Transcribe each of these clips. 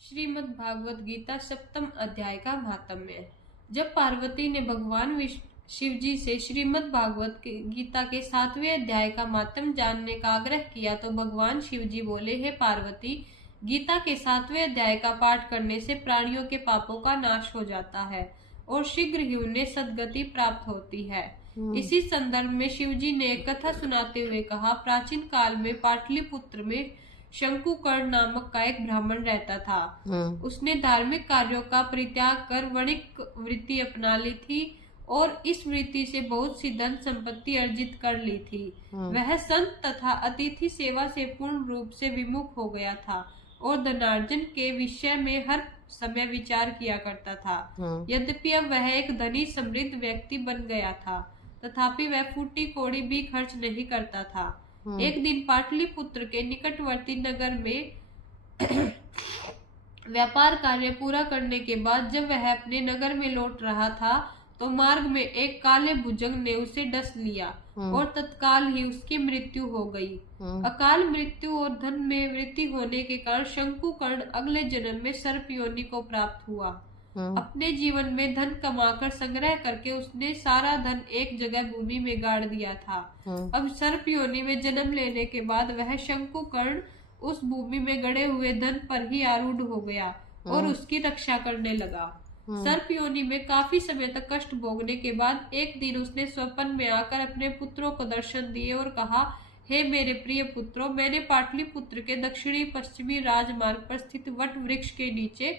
श्रीमद् भागवत गीता सप्तम अध्याय का महात्म्य। जब पार्वती ने भगवान शिव जी से श्रीमद् भागवत गीता के 7वें अध्याय का महात्म्य जानने का आग्रह किया तो भगवान शिव जी बोले, हे पार्वती, गीता के 7वें अध्याय का पाठ करने से प्राणियों के पापों का नाश हो जाता है और शीघ्र ही उन्हें सद्गति प्राप्त होती है। इसी संदर्भ में शिव जी ने एक कथा सुनाते हुए कहा, प्राचीन काल में पाटलिपुत्र में शंकुकर्ण नामक का एक ब्राह्मण रहता था। उसने धार्मिक कार्यों का परित्याग कर वणिक वृत्ति अपना ली थी और इस वृत्ति से बहुत सी धन संपत्ति अर्जित कर ली थी। वह संत तथा अतिथि सेवा से पूर्ण रूप से विमुख हो गया था और धनार्जन के विषय में हर समय विचार किया करता था। यद्यपि अब वह एक धनी समृद्ध व्यक्ति बन गया था, तथापि वह फूटी कौड़ी भी खर्च नहीं करता था। एक दिन पाटलिपुत्र के निकटवर्ती नगर में व्यापार कार्य पूरा करने के बाद जब वह अपने नगर में लौट रहा था तो मार्ग में एक काले भुजंग ने उसे डस लिया और तत्काल ही उसकी मृत्यु हो गई। अकाल मृत्यु और धन में वृद्धि होने के कारण शंकुकर्ण अगले जन्म में सर्प योनि को प्राप्त हुआ। अपने जीवन में धन कमाकर संग्रह करके उसने सारा धन एक जगह भूमि में गाड़ दिया था। अब सर्प योनि में जन्म लेने के बाद वह शंकुकर्ण उस भूमि में गड़े हुए धन पर ही आरूढ़ हो गया और उसकी रक्षा करने लगा। सर्प योनि में काफी समय तक कष्ट भोगने के बाद एक दिन उसने स्वप्न में आकर अपने पुत्रों को दर्शन दिए और कहा, हे मेरे प्रिय पुत्रों, मैंने पाटलिपुत्र के दक्षिणी पश्चिमी राजमार्ग पर स्थित वट वृक्ष के नीचे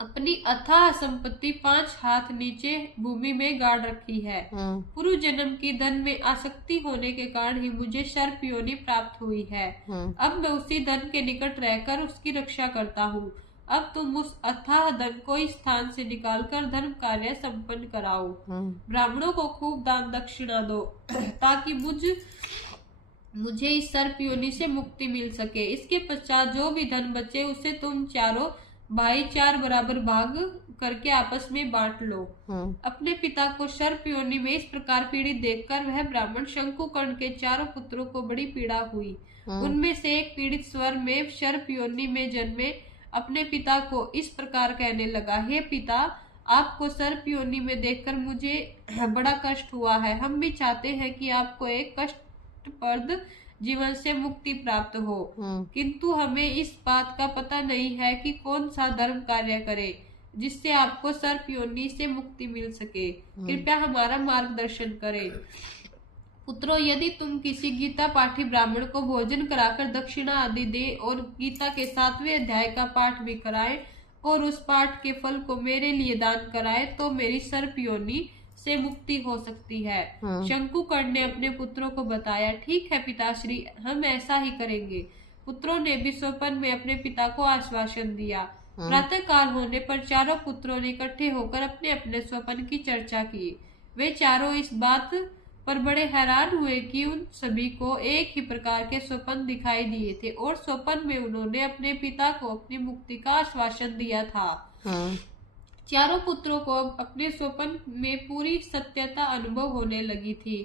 अपनी अथाह संपत्ति 5 हाथ नीचे भूमि में गाड़ रखी है। पूर्व जन्म की धन में आसक्ति होने के कारण ही मुझे सर्प योनि प्राप्त हुई है। अब मैं उसी धन के निकट रहकर उसकी रक्षा करता हूँ। अब तुम उस अथाह धन को इस स्थान से निकालकर धर्म कार्य संपन्न कराओ। ब्राह्मणों को खूब दान दक्षिणा दो ताकि मुझे इस सर्प योनि से मुक्ति मिल सके। इसके पश्चात जो भी धन बचे उसे तुम चारों भाई 4 बराबर भाग करके आपस में बांट लो। अपने पिता को सर्प योनि में इस प्रकार पीड़ित देखकर वह ब्राह्मण शंकुकर्ण के चारों पुत्रों को बड़ी पीड़ा हुई। उनमें से एक पीड़ित स्वर में सर्प योनि में जन्मे अपने पिता को इस प्रकार कहने लगा, हे पिता, आपको सर्प योनि में देखकर मुझे बड़ा कष्ट हुआ है। हम भी चाहते हैं कि आपको एक कष्टप्रद जीवन से मुक्ति प्राप्त हो, किंतु हमें इस बात का पता नहीं है कि कौन सा धर्म कार्य करे जिससे आपको सर्प योनि से मुक्ति मिल सके। कृपया हमारा मार्गदर्शन करें। पुत्रों, यदि तुम किसी गीता पाठी ब्राह्मण को भोजन कराकर दक्षिणा आदि दे और गीता के 7वें अध्याय का पाठ भी कराए और उस पाठ के फल को मेरे लिए दान कराए तो मेरी सर्प योनि से मुक्ति हो सकती है। शंकुकर्ण ने अपने पुत्रों को बताया, ठीक है पिताश्री, हम ऐसा ही करेंगे। पुत्रों ने भी स्वप्न में अपने पिता को आश्वासन दिया। प्रातः काल होने पर चारों पुत्रों ने इकट्ठे होकर अपने अपने स्वप्न की चर्चा की। वे चारों इस बात पर बड़े हैरान हुए कि उन सभी को एक ही प्रकार के स्वप्न दिखाई दिए थे और स्वप्न में उन्होंने अपने पिता को अपनी मुक्ति का आश्वासन दिया था। चारों पुत्रों को अपने स्वप्न में पूरी सत्यता अनुभव होने लगी थी।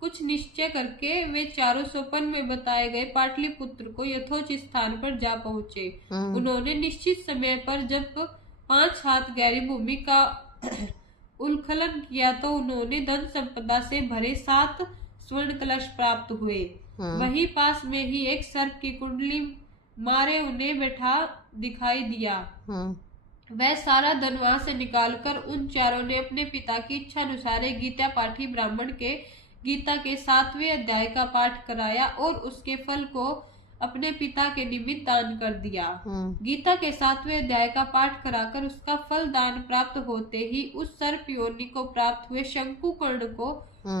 कुछ निश्चय करके वे चारों स्वप्न में बताए गए पाटलिपुत्र को यथोचित स्थान पर जा पहुँचे। उन्होंने निश्चित समय पर जब 5 हाथ गहरी भूमि का उल्खलन किया तो उन्होंने धन संपदा से भरे 7 स्वर्ण कलश प्राप्त हुए। वहीं पास में ही एक सर्प की कुंडली मारे उन्हें बैठा दिखाई दिया। वह सारा धन वहां से निकालकर उन चारों ने अपने पिता की इच्छा अनुसार गीता पाठी ब्राह्मण के गीता के 7वें अध्याय का पाठ कराया और उसके फल को अपने पिता के निमित्त दान कर दिया। गीता के 7वें अध्याय का पाठ कराकर उसका फल दान प्राप्त होते ही उस सर्प योनि को प्राप्त हुए शंकुकर्ण को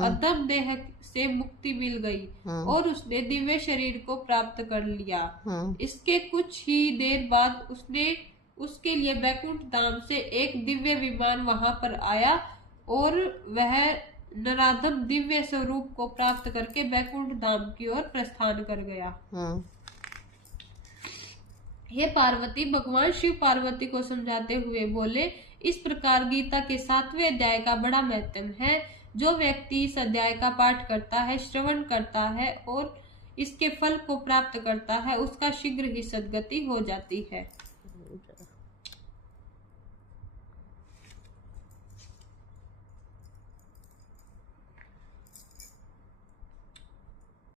अधम देह से मुक्ति मिल गई और उसने दिव्य शरीर को प्राप्त कर लिया। इसके कुछ ही देर बाद उसके लिए वैकुंठ धाम से एक दिव्य विमान वहां पर आया और वह नराधम दिव्य स्वरूप को प्राप्त करके वैकुंठ धाम की ओर प्रस्थान कर गया। हे पार्वती, भगवान शिव पार्वती को समझाते हुए बोले, इस प्रकार गीता के 7वें अध्याय का बड़ा महत्व है। जो व्यक्ति इस अध्याय का पाठ करता है, श्रवण करता है और इसके फल को प्राप्त करता है, उसका शीघ्र ही सद्गति हो जाती है। हम्म।